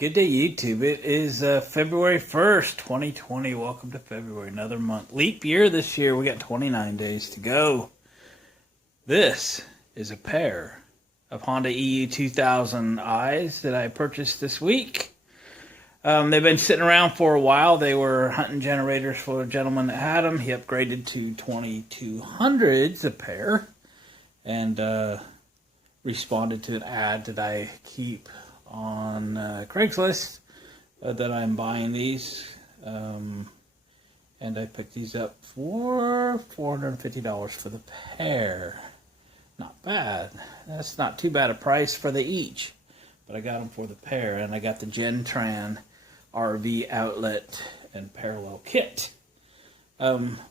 Good day, YouTube. It is February 1st, 2020. Welcome to February, another month. Leap year this year. We got 29 days to go. This is a pair of Honda EU2000Is that I purchased this week. They've been sitting around for a while. They were hunting generators for a gentleman that had them. He upgraded to 2200s a pair and responded to an ad that I keep on Craigslist that I'm buying these, and I picked these up for $450 for the pair. Not bad. That's not too bad a price for the each, but I got them for the pair, and I got the Gentran RV outlet and parallel kit,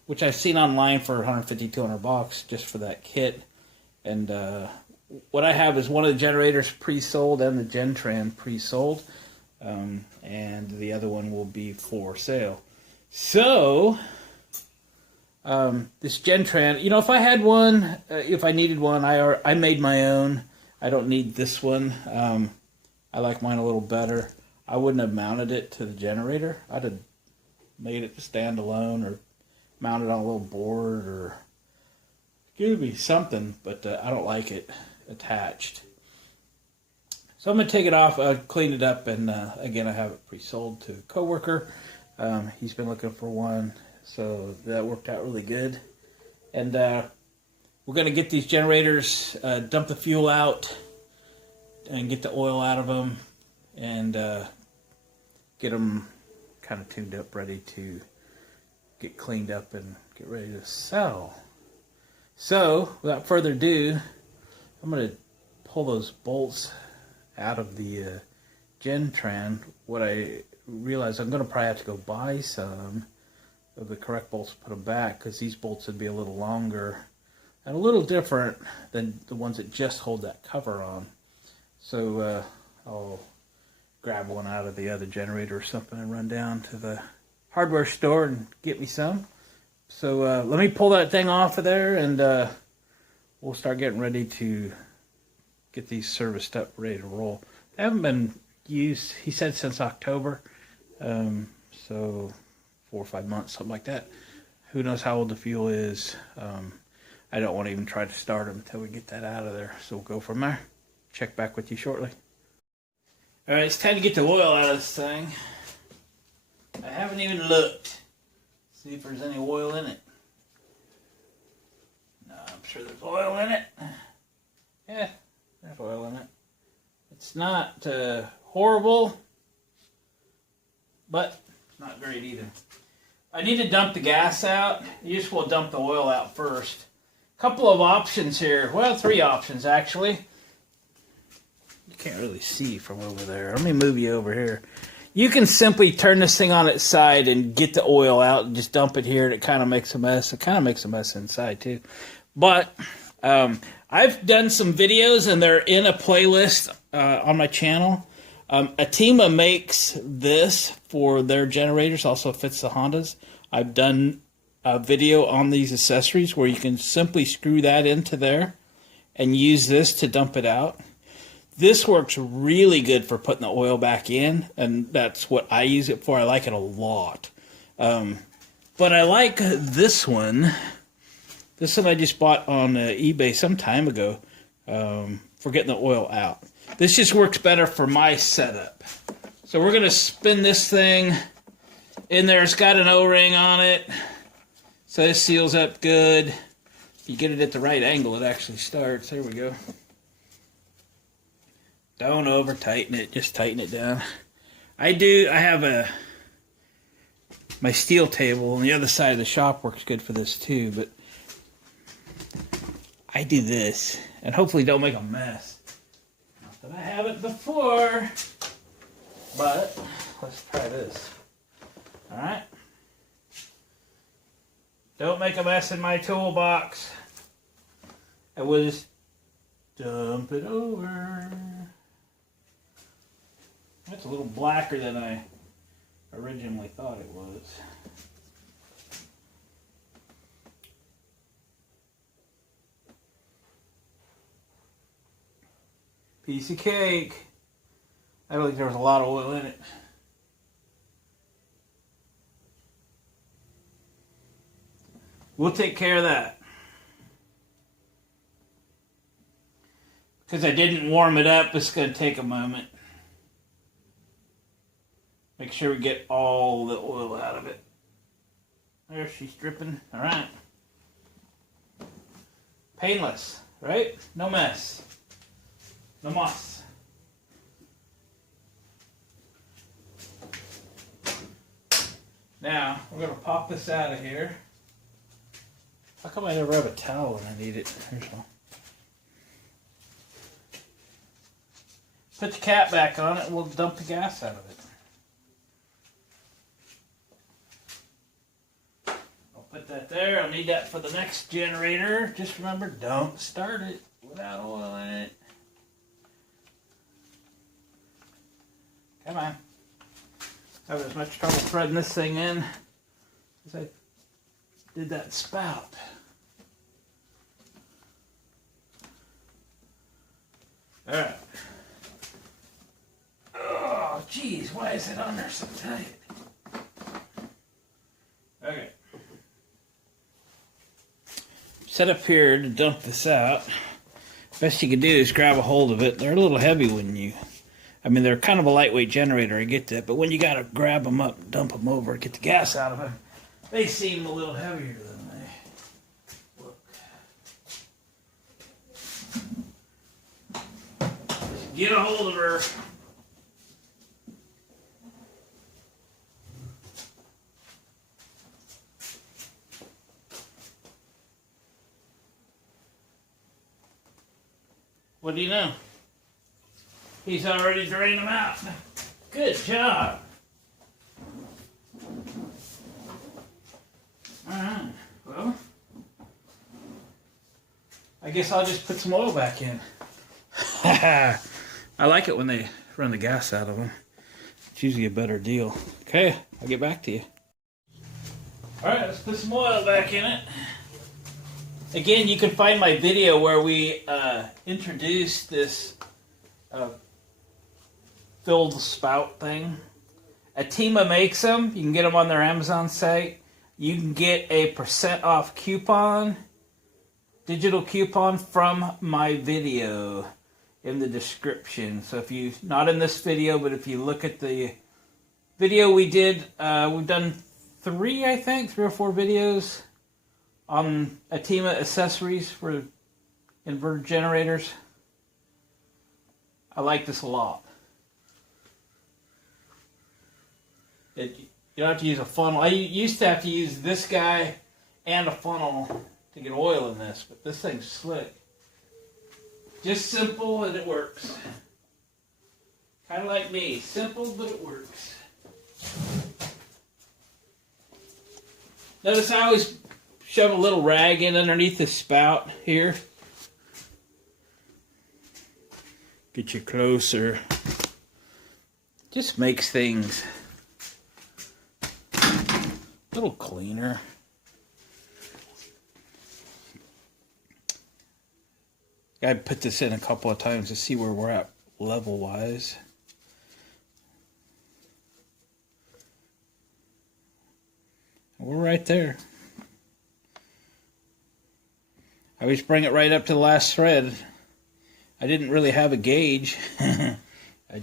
which I've seen online for $150-200 just for that kit. And what I have is one of the generators pre-sold and the Gentran pre-sold, and the other one will be for sale. So this Gentran, you know, if I had one, if I needed one, I made my own. I don't need this one. I like mine a little better. I wouldn't have mounted it to the generator. I'd have made it stand alone or mounted on a little board or give me something, but I don't like it attached. So I'm going to take it off, clean it up, and again, I have it pre-sold to a coworker. He's been looking for one, so that worked out really good. And we're going to get these generators, dump the fuel out, and get the oil out of them, and get them kind of tuned up, ready to get cleaned up and get ready to sell. So, without further ado, I'm going to pull those bolts out of the Gentran. What I realized, I'm going to probably have to go buy some of the correct bolts to put them back, because these bolts would be a little longer and a little different than the ones that just hold that cover on. So I'll grab one out of the other generator or something and run down to the hardware store and get me some. So let me pull that thing off of there, and we'll start getting ready to get these serviced up, ready to roll. They haven't been used, he said, since October. So 4 or 5 months, something like that. Who knows how old the fuel is. I don't want to even try to start them until we get that out of there. So we'll go from there. Check back with you shortly. Alright, it's time to get the oil out of this thing. I haven't even looked. See if there's any oil in it. No, I'm sure there's oil in it. Yeah, there's oil in it. It's not horrible, but it's not great either. I need to dump the gas out. You just will dump the oil out first. Couple of options here. Well, 3 options actually. You can't really see from over there. Let me move you over here. You can simply turn this thing on its side and get the oil out and just dump it here, and it kind of makes a mess. It kind of makes a mess inside too. But I've done some videos, and they're in a playlist on my channel. Atima makes this for their generators, also fits the Hondas. I've done a video on these accessories where you can simply screw that into there and use this to dump it out. This works really good for putting the oil back in, and that's what I use it for. I like it a lot. But I like this one. This one I just bought on eBay some time ago for getting the oil out. This just works better for my setup. So we're going to spin this thing in there. It's got an O-ring on it, so it seals up good. If you get it at the right angle, it actually starts. There we go. Don't over tighten it, just tighten it down. I have my steel table on the other side of the shop works good for this too, but I do this and hopefully don't make a mess. Not that I haven't before, but let's try this. Alright. Don't make a mess in my toolbox. I will just dump it over. That's a little blacker than I originally thought it was. Piece of cake. I don't think there was a lot of oil in it. We'll take care of that. Because I didn't warm it up, it's going to take a moment. Make sure we get all the oil out of it. There, she's dripping. All right. Painless, right? No mess. No muss. Now, we're going to pop this out of here. How come I never have a towel when I need it? Here's one. Put the cap back on it and we'll dump the gas out of it. I'll put that there. I'll need that for the next generator. Just remember, don't start it without oil in it. Come on. I have as much trouble threading this thing in as I did that spout. All right. Oh, geez, why is it on there so tight? Okay. Set up here to dump this out. Best you can do is grab a hold of it. They're a little heavy when you... I mean, they're kind of a lightweight generator, I get that, but when you got to grab them up, dump them over, get the gas out of them, they seem a little heavier than they look. Get a hold of her. What do you know? He's already drained them out. Good job. Alright, well, I guess I'll just put some oil back in. I like it when they run the gas out of them. It's usually a better deal. Okay, I'll get back to you. Alright, let's put some oil back in it. Again, you can find my video where we introduced this filled spout thing. Atima makes them. You can get them on their Amazon site. You can get a % off coupon, digital coupon from my video in the description. So if you, not in this video, but if you look at the video we did, we've done 3 or 4 videos on Atima accessories for inverter generators. I like this a lot. You don't have to use a funnel. I used to have to use this guy and a funnel to get oil in this, but this thing's slick. Just simple and it works. Kind of like me. Simple, but it works. Notice I always shove a little rag in underneath the spout here. Get you closer. Just makes things a little cleaner. I put this in a couple of times to see where we're at level wise. We're right there. I always bring it right up to the last thread. I didn't really have a gauge. I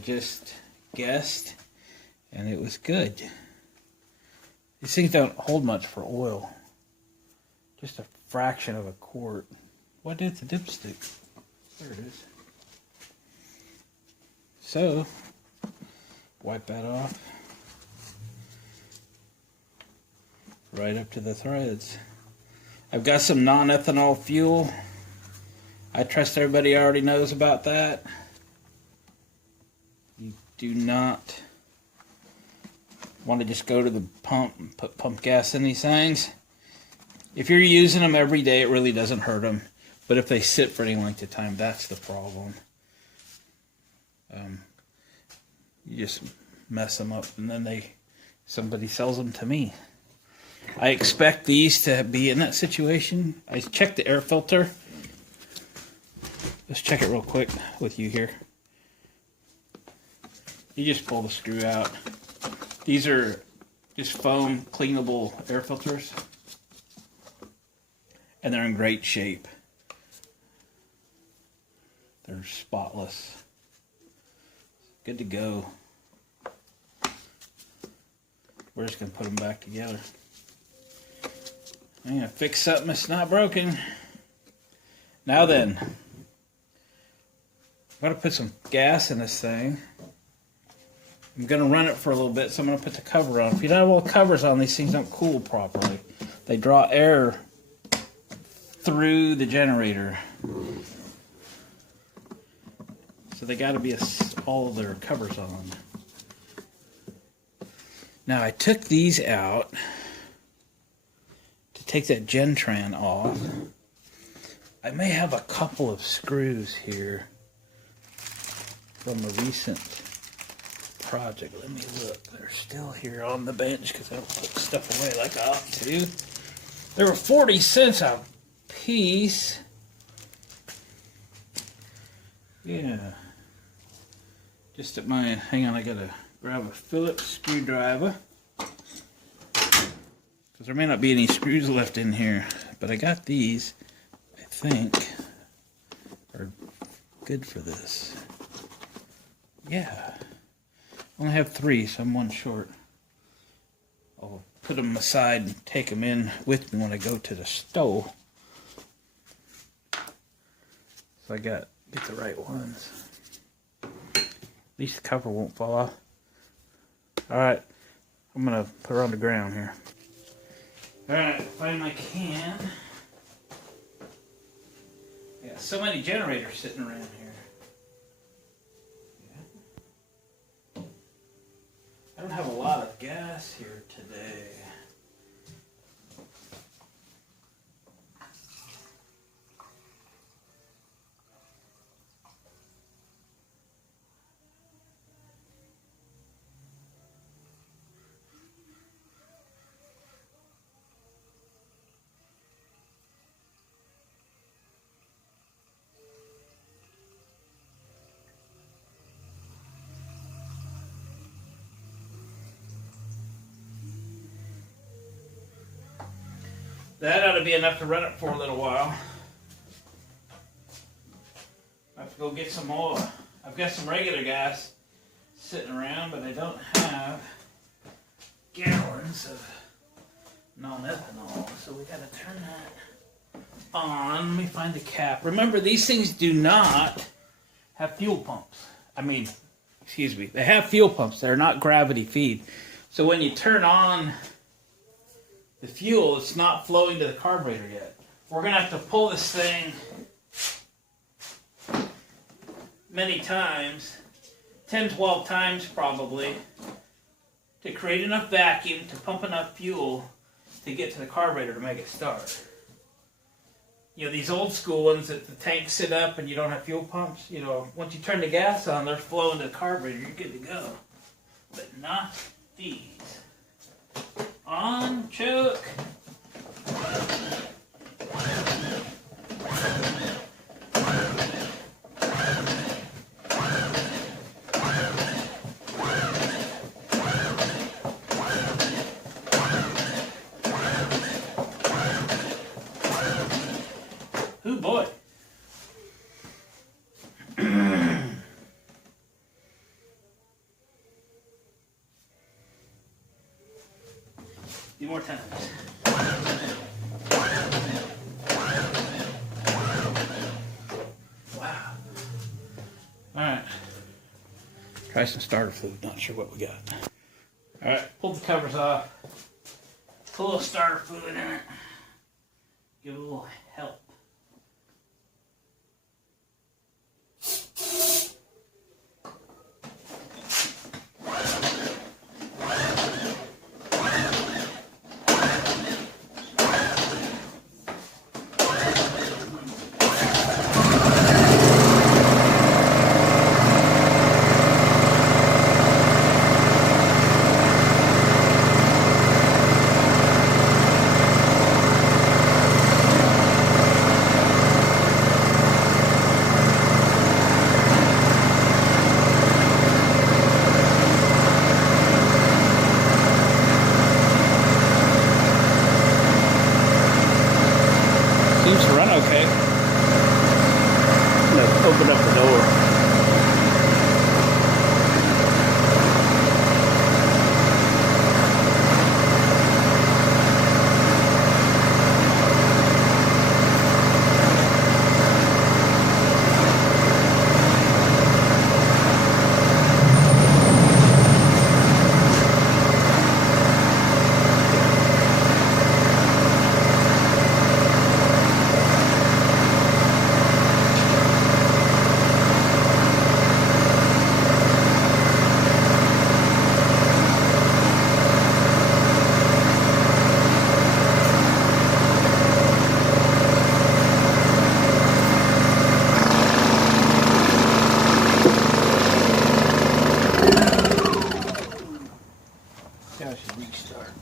just guessed, and it was good. These things don't hold much for oil. Just a fraction of a quart. What is the dipstick? There it is. So, wipe that off. Right up to the threads. I've got some non-ethanol fuel. I trust everybody already knows about that. You do not want to just go to the pump and put pump gas in these things. If you're using them every day, it really doesn't hurt them. But if they sit for any length of time, that's the problem. You just mess them up, and then somebody sells them to me. I expect these to be in that situation. I checked the air filter. Let's check it real quick with you here. You just pull the screw out. These are just foam cleanable air filters. And they're in great shape. They're spotless. Good to go. We're just going to put them back together. I'm going to fix something that's not broken. Now then, I'm going to put some gas in this thing. I'm going to run it for a little bit, so I'm going to put the cover on. If you don't have all covers on, these things don't cool properly. They draw air through the generator. So they got to be all of their covers on. Now I took these out to take that Gentran off. I may have a couple of screws here from a recent project. Let me look. They're still here on the bench because I don't put stuff away like I ought to. They were 40 cents a piece. Yeah. Just at my, hang on, I gotta grab a Phillips screwdriver. Because there may not be any screws left in here. But I got these, I think, are good for this. Yeah. I only have 3, so I'm 1 short. I'll put them aside and take them in with me when I go to the stove. So I get the right ones. At least the cover won't fall off. Alright, I'm going to put her on the ground here. Alright, find my can. I got so many generators sitting around here. I don't have a lot of gas here today. That ought to be enough to run it for a little while. I have to go get some more. I've got some regular gas sitting around, but I don't have gallons of non-ethanol. So we got to turn that on. Let me find the cap. Remember, these things do not have fuel pumps. I mean, excuse me, they have fuel pumps. They're not gravity feed. So when you turn on the fuel, it's not flowing to the carburetor yet. We're going to have to pull this thing many times, 10, 12 times probably, to create enough vacuum to pump enough fuel to get to the carburetor to make it start. You know, these old school ones that the tanks sit up and you don't have fuel pumps, you know, once you turn the gas on, they're flowing to the carburetor, you're good to go. But not these. On, Chuck. Oh boy. Few more times. Wow. Alright. Try some starter fluid. Not sure what we got. Alright, pull the covers off. Put a little starter fluid in it. Give it a little help. I should restart.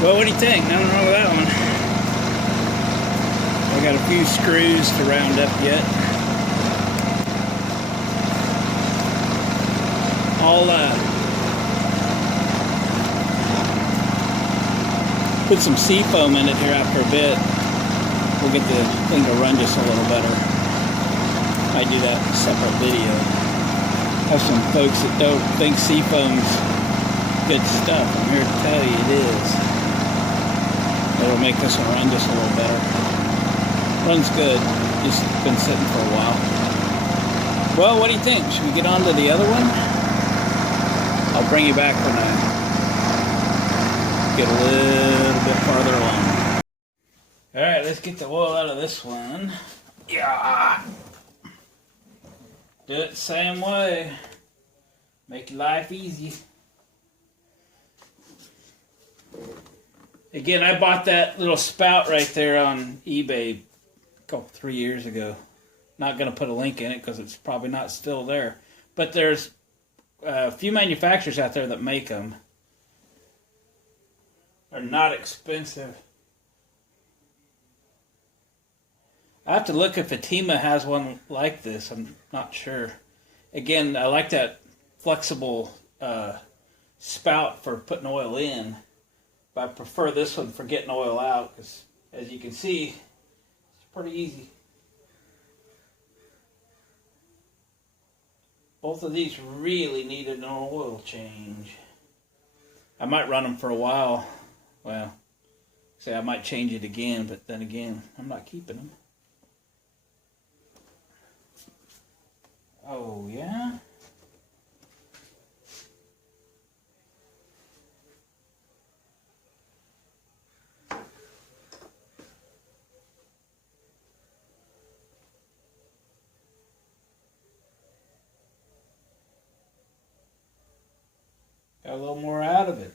Well, what do you think? Nothing wrong with that one. I got a few screws to round up yet. I'll put some seafoam in it here after a bit. We'll get the thing to run just a little better. I do that in a separate video. I have some folks that don't think seafoam's good stuff. I'm here to tell you it is. It'll make this one run just a little better. Runs good, just been sitting for a while. Well, what do you think? Should we get on to the other one? I'll bring you back when I get a little bit farther along. Alright, let's get the oil out of this one. Yeah. Do it the same way. Make your life easy. Again, I bought that little spout right there on eBay a 3 years ago. Not going to put a link in it because it's probably not still there. But there's a few manufacturers out there that make them. They're not expensive. I have to look if Fatima has one like this. I'm not sure. Again, I like that flexible spout for putting oil in. I prefer this one for getting oil out because, as you can see, it's pretty easy. Both of these really needed an oil change. I might run them for a while. Well, say I might change it again, but then again, I'm not keeping them. Oh, yeah? Got a little more out of it.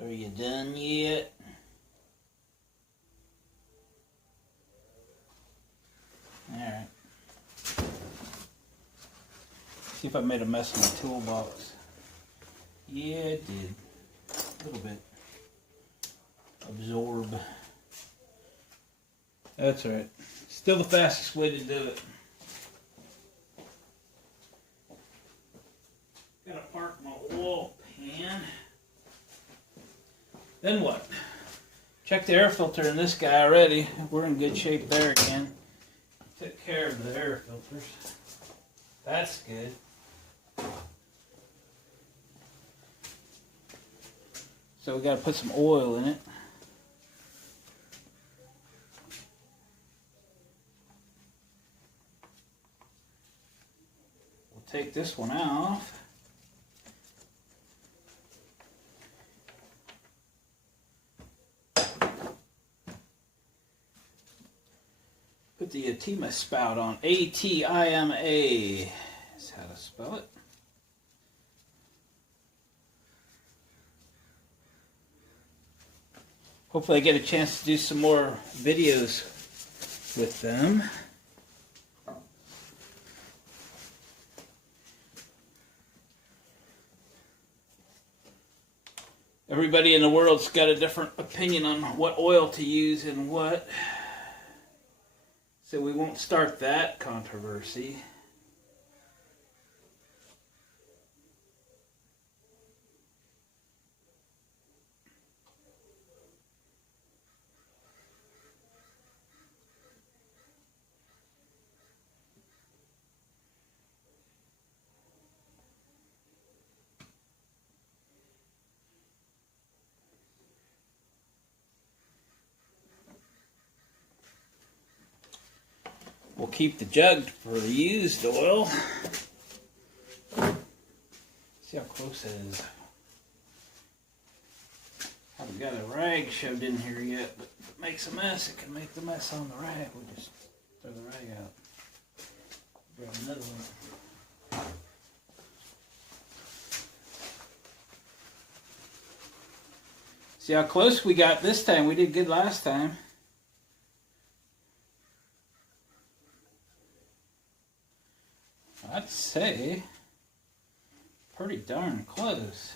Are you done yet? Alright. See if I made a mess in my toolbox. Yeah, it did. A little bit. Absorb. That's right. Still the fastest way to do it. Gotta park my oil pan. Then what? Check the air filter in this guy already. We're in good shape there again. Took care of the air filters. That's good. So we gotta put some oil in it. Take this one off. Put the Atima spout on. A-T-I-M-A is how to spell it. Hopefully I get a chance to do some more videos with them. Everybody in the world's got a different opinion on what oil to use and what. So we won't start that controversy. We'll keep the jug for used oil. See how close it is. Haven't got a rag shoved in here yet, but if it makes a mess, it can make the mess on the rag. We'll just throw the rag out. Grab another one. See how close we got this time. We did good last time. I'd say pretty darn close.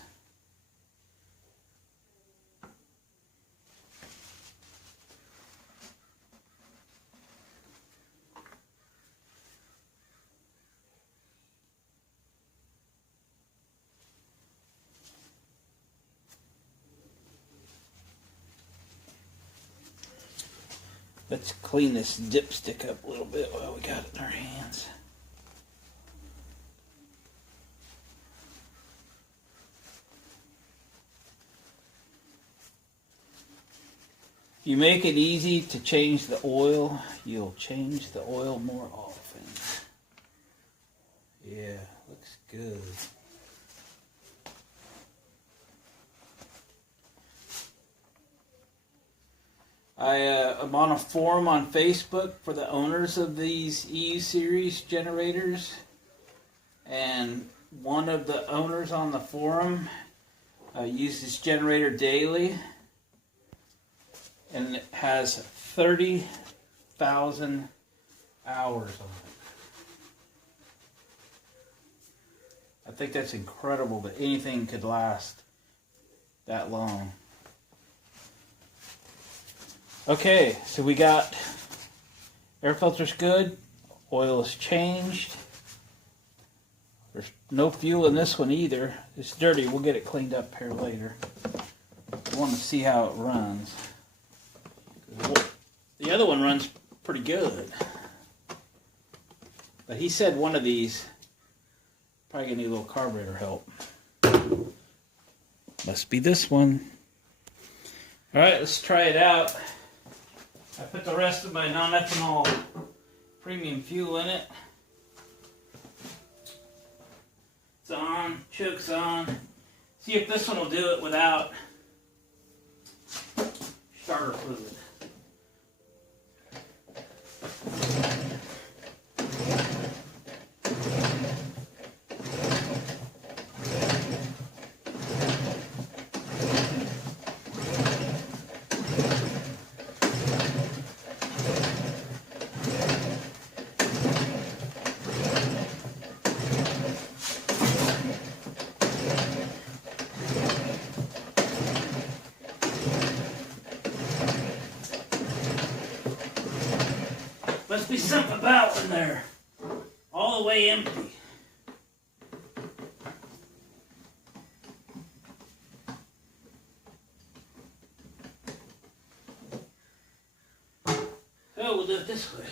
Let's clean this dipstick up a little bit while we got it in our hands. If you make it easy to change the oil, you'll change the oil more often. Yeah, looks good. I'm on a forum on Facebook for the owners of these EU series generators, and one of the owners on the forum uses this generator daily, and it has 30,000 hours on it. I think that's incredible that anything could last that long. Okay, so we got air filter's good, oil is changed. There's no fuel in this one either. It's dirty. We'll get it cleaned up here later. I want to see how it runs. The other one runs pretty good. But he said one of these probably gonna need a little carburetor help. Must be this one. Alright, let's try it out. I put the rest of my non-ethanol premium fuel in it. It's on, choke's on. See if this one will do it without starter fluid. Must be something about when they're all the way empty. So we'll do it this way.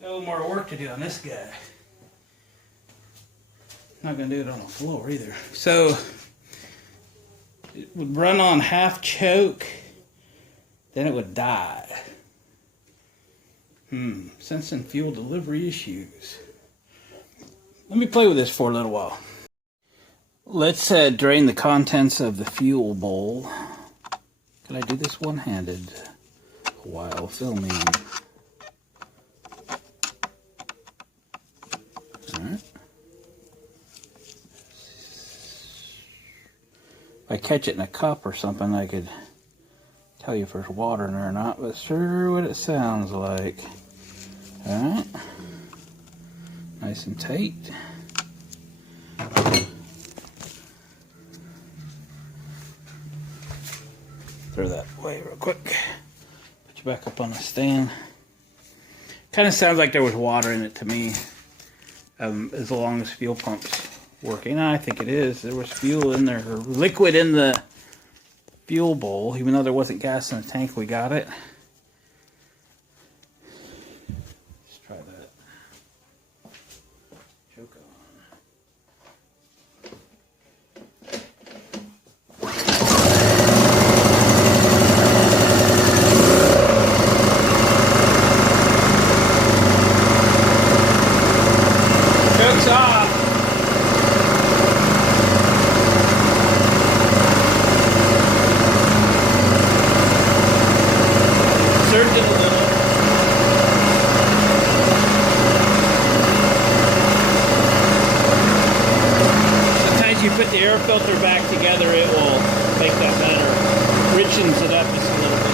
Got a little more work to do on this guy. Not gonna do it on the floor either. So it would run on half choke, then it would die. Sensing fuel delivery issues. Let me play with this for a little while. Let's drain the contents of the fuel bowl. Can I do this one-handed while filming? Alright. If I catch it in a cup or something, I could tell you if there's water in there or not, but sure what it sounds like. Alright. Nice and tight. Throw that away real quick. Put you back up on the stand. Kind of sounds like there was water in it to me, as long as fuel pump's working. I think it is. There was fuel in there, or liquid in the fuel bowl, even though there wasn't gas in the tank. We got it. Let's try that. Choke on. Choke's off. You put the air filter back together, it will make that better. Richens it up just a little bit.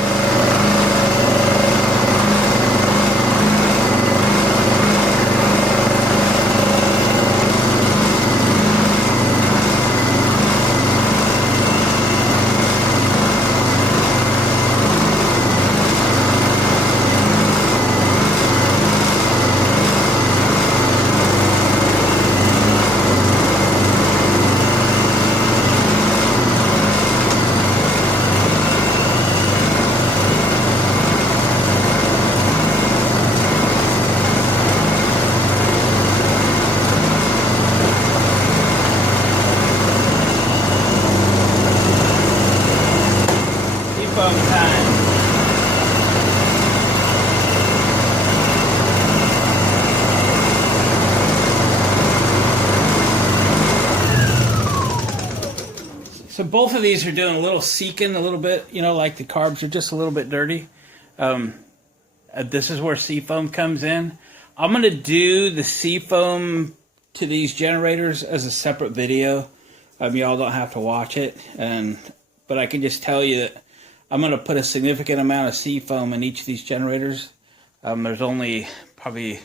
So both of these are doing a little seeking, a little bit, you know, like the carbs are just a little bit dirty. This is where seafoam comes in. I'm going to do the seafoam to these generators as a separate video. Y'all don't have to watch it, but I can just tell you that I'm going to put a significant amount of seafoam in each of these generators. There's only probably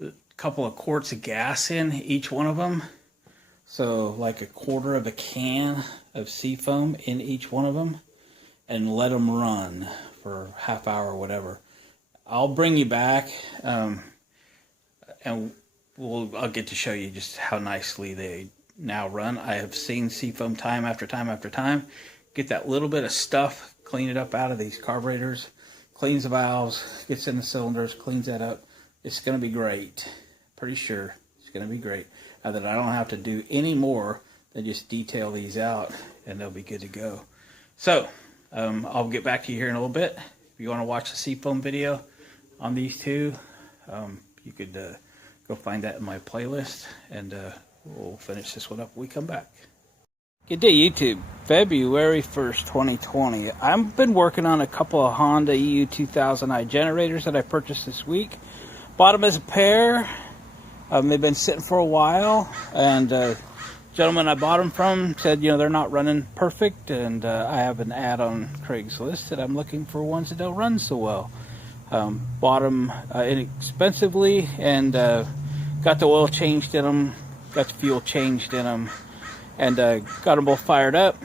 a couple of quarts of gas in each one of them. So like a quarter of a can of seafoam in each one of them, and let them run for a half hour or whatever. I'll bring you back, and I'll get to show you just how nicely they now run. I have seen seafoam time after time after time get that little bit of stuff, clean it up out of these carburetors, cleans the valves, gets in the cylinders, cleans that up. It's going to be great. Pretty sure it's going to be great. That I don't have to do any more than just detail these out, and they'll be good to go. So I'll get back to you here in a little bit. If you want to watch the seafoam video on these two, you could go find that in my playlist, and we'll finish this one up when we come back. Good day, YouTube. February 1st, 2020. I've been working on a couple of Honda EU2000I generators that I purchased this week. Bought them as a pair. They've been sitting for a while, and gentleman I bought them from said, you know, they're not running perfect, and I have an ad on Craigslist that I'm looking for ones that don't run so well. Bought them inexpensively, and got the oil changed in them, got the fuel changed in them, and got them both fired up.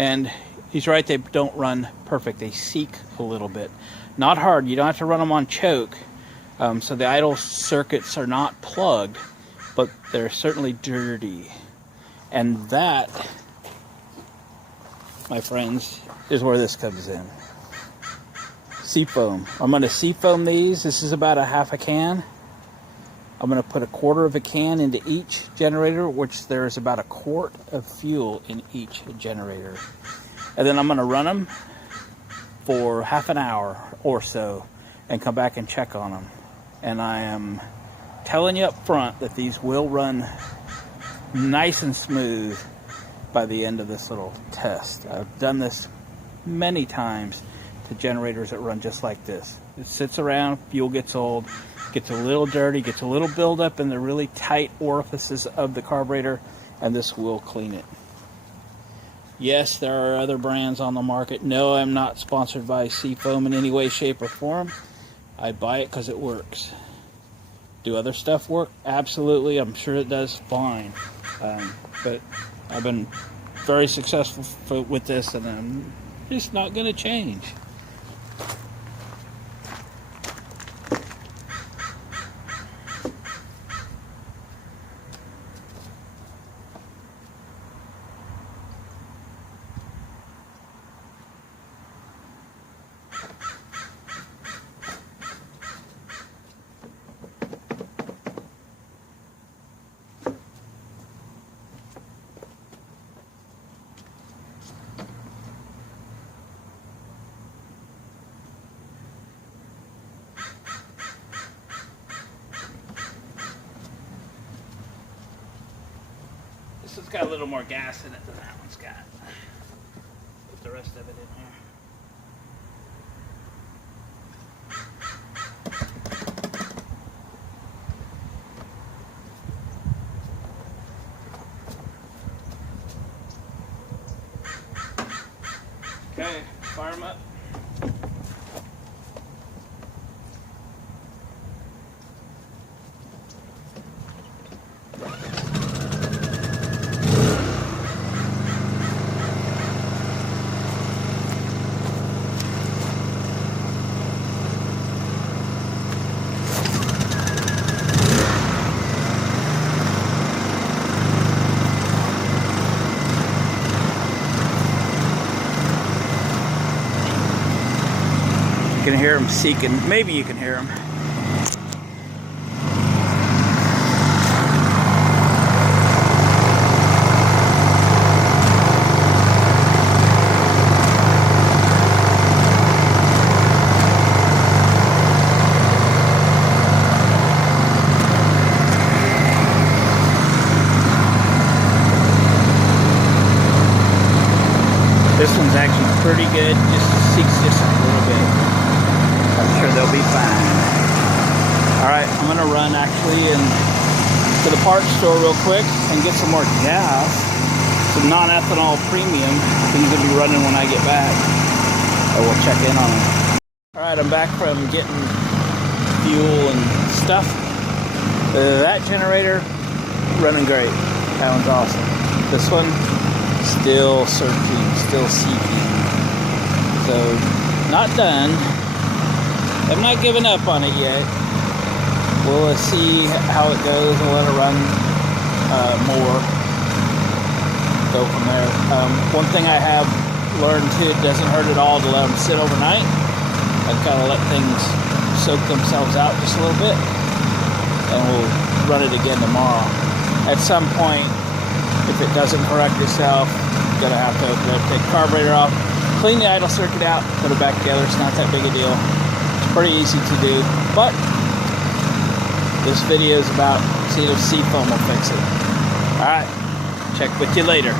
And he's right, they don't run perfect. They seek a little bit. Not hard. You don't have to run them on choke. So the idle circuits are not plugged, but they're certainly dirty. And that, my friends, is where this comes in. Seafoam. I'm going to seafoam these. This is about a half a can. I'm going to put a quarter of a can into each generator, which there's about a quart of fuel in each generator. And then I'm going to run them for half an hour or so and come back and check on them. And I am telling you up front that these will run nice and smooth by the end of this little test. I've done this many times to generators that run just like this. It sits around, fuel gets old, gets a little dirty, gets a little buildup in the really tight orifices of the carburetor, and this will clean it. Yes, there are other brands on the market. No, I'm not sponsored by Seafoam in any way, shape, or form. I buy it because it works. Do other stuff work? Absolutely. I'm sure it does fine. But I've been very successful with this, and I'm just not going to change. This one's got a little more gas in it than that one's got. Put the rest of it in here. Okay, fire them up. You can hear them seeking. Maybe you can hear them. This one's actually pretty good. Just seeks just a little bit. I'm sure they'll be fine. Alright, I'm going to run actually to the parts store real quick and get some more gas. Some non-ethanol premium. Things will be running when I get back. And we'll check in on them. Alright, I'm back from getting fuel and stuff. That generator, running great. That one's awesome. This one, still searching, still seeking. So, not done. I'm not giving up on it yet. We'll see how it goes and let it run more. Go from there. One thing I have learned too, it doesn't hurt at all to let them sit overnight and kind of let things soak themselves out just a little bit. And we'll run it again tomorrow. At some point, if it doesn't correct itself, you're gonna have to open it up, take the carburetor off, clean the idle circuit out, put it back together. It's not that big a deal. It's pretty easy to do, but this video is about seeing if Seafoam will fix it. Alright, check with you later.